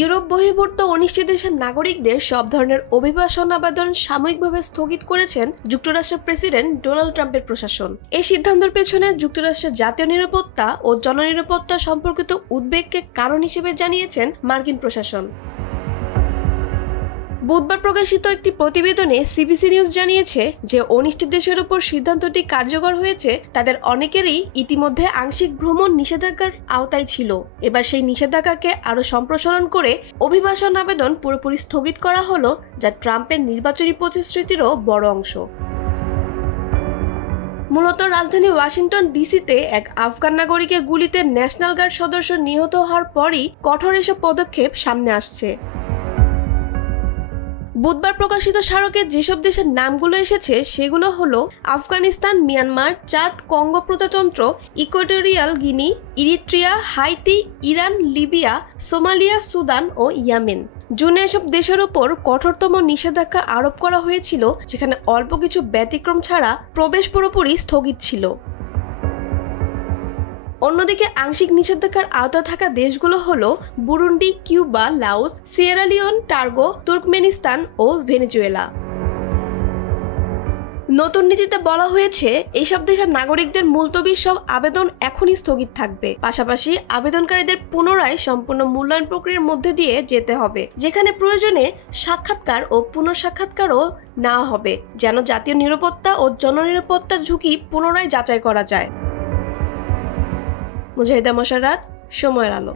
Europe বহির্ভূত 19টি দেশের নাগরিকদের সব ধরনের অভিবাসন আবেদন সাময়িকভাবে স্থগিত করেছেন যুক্তরাষ্ট্রের প্রেসিডেন্ট ডোনাল্ড ট্রাম্পের প্রশাসন। এই সিদ্ধান্তের পেছনে যুক্তরাষ্ট্রের জাতীয় নিরাপত্তা ও জননিরাপত্তা সম্পর্কিত উদ্বেগকে কারণ হিসেবে জানিয়েছেন মার্কিন প্রশাসন। বুধবার প্রকাশিত একটি প্রতিবেদনে সিবিসি নিউজ জানিয়েছে যে 19টি দেশের উপর সিদ্ধান্তটি কার্যকর হয়েছে তাদের অনেকেরই ইতিমধ্যে আংশিক ভ্রমণ নিষেধাজ্ঞার আওতায় ছিল। এবার সেই নিষেধাজ্ঞাকে আরও সম্প্রসারণ করে অভিবাসন আবেদন পুরোপুরি স্থগিত করা হলো, যা ট্রাম্পের নির্বাচনী প্রতিশ্রুতিরও বড় অংশ। মূলত রাজধানী ওয়াশিংটন ডিসিতে এক আফগান নাগরিকের গুলিতে ন্যাশনাল গার্ড সদস্য নিহত হওয়ার পরই কঠোর এসব পদক্ষেপ সামনে আসছে। বুধবার প্রকাশিত স্মারকে যেসব দেশের নামগুলো এসেছে সেগুলো হলো আফগানিস্তান, মিয়ানমার, চাদ, কঙ্গো প্রজাতন্ত্র, Equatorial Guinea, Eritrea, Haiti, Iran, Libya, Somalia, Sudan ও ইয়েমেন। জুনে এসব দেশের উপর কঠোরতম নিষেধাজ্ঞা আরোপ করা হয়েছিল, যেখানে অল্প কিছু ব্যতিক্রম ছাড়া প্রবেশ পুরোপুরি স্থগিত ছিল। অন্যদিকে আংশিক নিষেধাজ্ঞার আওতায় থাকা দেশগুলো হলো Burundi, Cuba, Laos, Sierra Leone, Togo, Turkmenistan ও ভেনেজুয়েলা। নতুন নীতিতে বলা হয়েছে এইসব দেশের নাগরিকদের মুলতবি সব আবেদন এখনই স্থগিত থাকবে। পাশাপাশি আবেদনকারীদের পুনরায় সম্পূর্ণ মূল্যায়ন প্রক্রিয়ার মধ্যে দিয়ে যেতে হবে, যেখানে প্রয়োজনে সাক্ষাৎকার ও পুনঃসাক্ষাৎকারও নেওয়া হবে, যেন জাতীয় নিরাপত্তা ও জননিরাপত্তার ঝুঁকি পুনরায় যাচাই করা যায়। মুজাহিদা মোশাররত, সময়ের আলো।